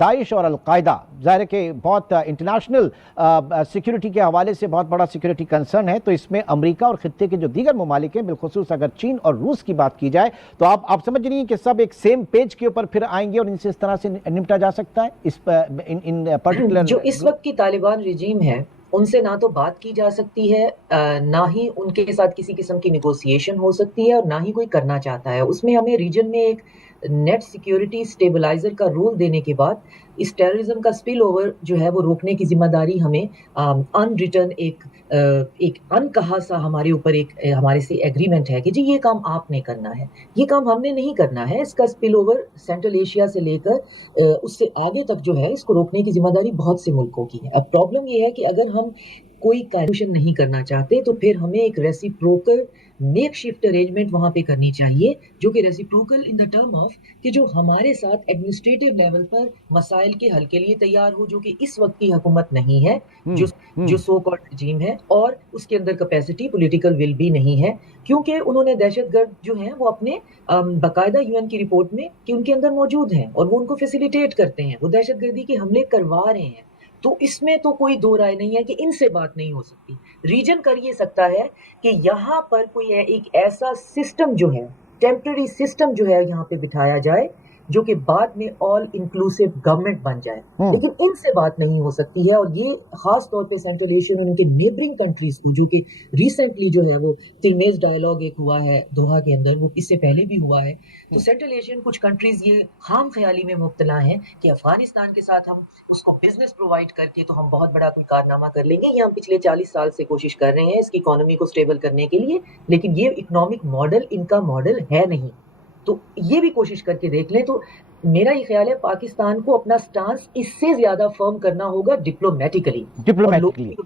داعش اور القاعدہ ظاہر ہے کہ بہت انٹرنیشنل سیکیورٹی کے حوالے سے بہت بڑا سیکیورٹی کنسرن ہے، تو اس میں امریکہ اور خطے کے جو دیگر ممالک ہیں، بالخصوص اگر چین اور روس کی بات کی جائے تو آپ سمجھ رہی ہیں کہ سب ایک سیم پیج کے اوپر پھر آئیں گے اور ان سے اس طرح سے نمٹا جا سکتا ہے ان پرٹیکولر جو اس وقت کی طالبان رجیم ہے ان سے نہ تو بات کی جا سکتی ہے، نہ ہی ان کے ساتھ کسی قسم کی نیگوسیشن ہو سکتی ہے، اور نہ ہی کوئی کرنا چاہتا ہے۔ اس میں ہمیں ریجن میں ایک نیٹ سیکیورٹی سٹیبلائزر کا رول دینے کے بعد اس ٹیررزم کا سپل اوور جو ہے وہ روکنے کی ذمہ داری ہمیں ان ریٹرن ایک ان کہا سا ہمارے اوپر ایک ہمارے سے ایگریمنٹ ہے کہ جی یہ کام آپ نے کرنا ہے، یہ کام ہم نے نہیں کرنا ہے۔ اس کا سپل اوور سینٹرل ایشیا سے لے کر اس سے آگے تک جو ہے اس کو روکنے کی ذمہ داری بہت سے ملکوں کی ہے۔ اب پرابلم یہ ہے کہ اگر ہم کوئی کالکولیشن نہیں کرنا چاہتے تو پھر ہمیں ایک ریسیپروکل میک شفٹ ارینجمنٹ وہاں پہ کرنی چاہیے، جو کہ reciprocal in the term of کہ جو ہمارے ساتھ ایڈمنسٹریٹو لیول پر مسائل کے حل کے لیے تیار ہو، جو کہ اس وقت کی حکومت نہیں ہے، جو سو کالڈ رجیم ہے، اور اس کے اندر کیپیسٹی پولیٹیکل ول بھی نہیں ہے، کیونکہ انہوں نے دہشت گرد جو ہیں وہ اپنے باقاعدہ یو این کی رپورٹ میں کہ ان کے اندر موجود ہیں اور وہ ان کو فیسیلیٹیٹ کرتے ہیں، وہ دہشت گردی کے حملے کروا رہے ہیں۔ تو اس میں تو کوئی دو رائے نہیں ہے کہ ان سے بات نہیں ہو سکتی۔ ریجن کر یہ سکتا ہے کہ یہاں پر کوئی ایک ایسا سسٹم جو ہے، ٹیمپرری سسٹم جو ہے یہاں پہ بٹھایا جائے جو کہ بعد میں آل انکلوسیو گورنمنٹ بن جائے، لیکن ان سے بات نہیں ہو سکتی ہے۔ اور یہ خاص طور پہ سینٹرل ایشیا میں ان کے نیبرنگ کنٹریز کو، جو کہ ریسنٹلی جو ہے وہ تلمیز ڈائیلاگ ایک ہوا ہے دوحہ کے اندر، وہ اس سے پہلے بھی ہوا ہے، تو سینٹرل ایشین کچھ کنٹریز یہ خام خیالی میں مبتلا ہیں کہ افغانستان کے ساتھ ہم اس کو بزنس پرووائڈ کر کے تو ہم بہت بڑا کوئی کارنامہ کر لیں گے۔ یہ ہم پچھلے 40 سال سے کوشش کر رہے ہیں اس کی اکانومی کو سٹیبل کرنے کے لیے، لیکن یہ اکنامک ماڈل ان کا ماڈل ہے نہیں، تو یہ بھی کوشش کر کے دیکھ لیں۔ تو میرا یہ خیال ہے پاکستان کو اپنا سٹانس اس سے زیادہ فرم کرنا ہوگا ڈپلومیٹکلی، اور لوگوں کو